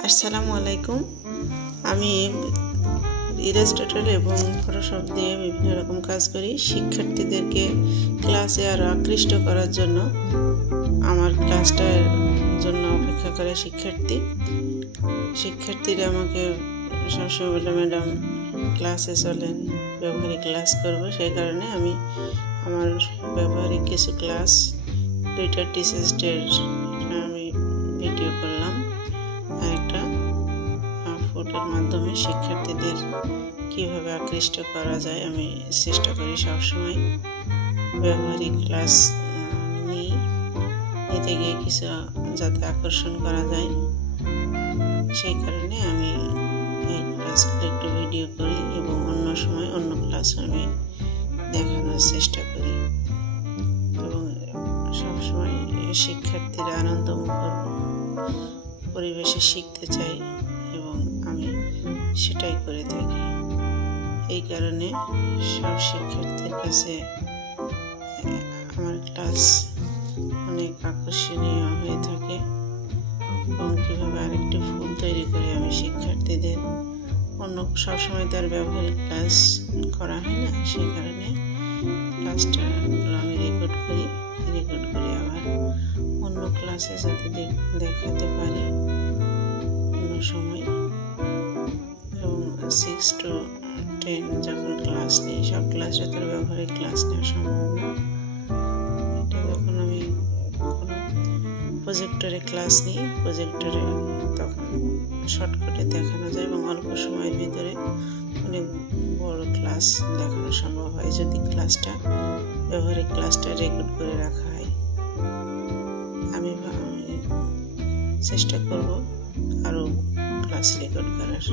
আসসালামু আলাইকুম। আমি ইলাস্ট্রেটর এবং ফটোশপ দিয়ে বিভিন্ন রকম কাজ করি। শিক্ষার্থীদেরকে ক্লাসে আরও আকৃষ্ট করার জন্য আমার ক্লাসটার জন্য অপেক্ষা করে শিক্ষার্থীরা আমাকে সবসময় বলে, ম্যাডাম ক্লাসে চলেন, ব্যবহারিক ক্লাস করব। সেই কারণে আমি আমার ব্যবহারিক কিছু ক্লাস দুইটা টিচার্স ডের আমি ভিডিও করলাম। একটা ফটোর মাধ্যমে শিক্ষার্থীদের কিভাবে আকৃষ্ট করা যায় আমি চেষ্টা করি সবসময় ব্যবহারিক ক্লাস নিতে গিয়ে কিছু যাতে আকর্ষণ করা যায়। সেই কারণে আমি এই ক্লাসগুলো একটু ভিডিও করি এবং অন্য সময় অন্য ক্লাস আমি দেখানোর চেষ্টা করি এবং সবসময় শিক্ষার্থীরা আনন্দমুখর পরিবেশে শিখতে চাই এবং আমি সেটাই করে থাকি। এই কারণে সব শিক্ষার্থীর কাছে আমার ক্লাস অনেক আকর্ষণীয় হয়ে থাকে এবং কীভাবে আরেকটি ফুল তৈরি করে আমি শিক্ষার্থীদের অন্য সবসময় তার ব্যবহারিক ক্লাস করা হয় না, সেই কারণে ক্লাসটা আমি রেকর্ড করি আবার অন্য ক্লাসে যাতে দেখাতে পারি অন্য সময়। এবং 6 to 10 যখন ক্লাস নিই, সব ক্লাসে তার ব্যবহারিক ক্লাস নেওয়া সম্ভব না। এটা যখন আমি কোনো প্রজেক্টরে ক্লাস নিই, প্রজেক্টরে তখন শর্টকাটে দেখানো যায় এবং অল্প সময়ের ভিতরে অনেক বড় ক্লাস দেখানো সম্ভব হয় যদি ব্যবহারিক ক্লাসটা রেকর্ড করে রাখা হয়। আমি চেষ্টা করব আরও ক্লাস রেকর্ড করার।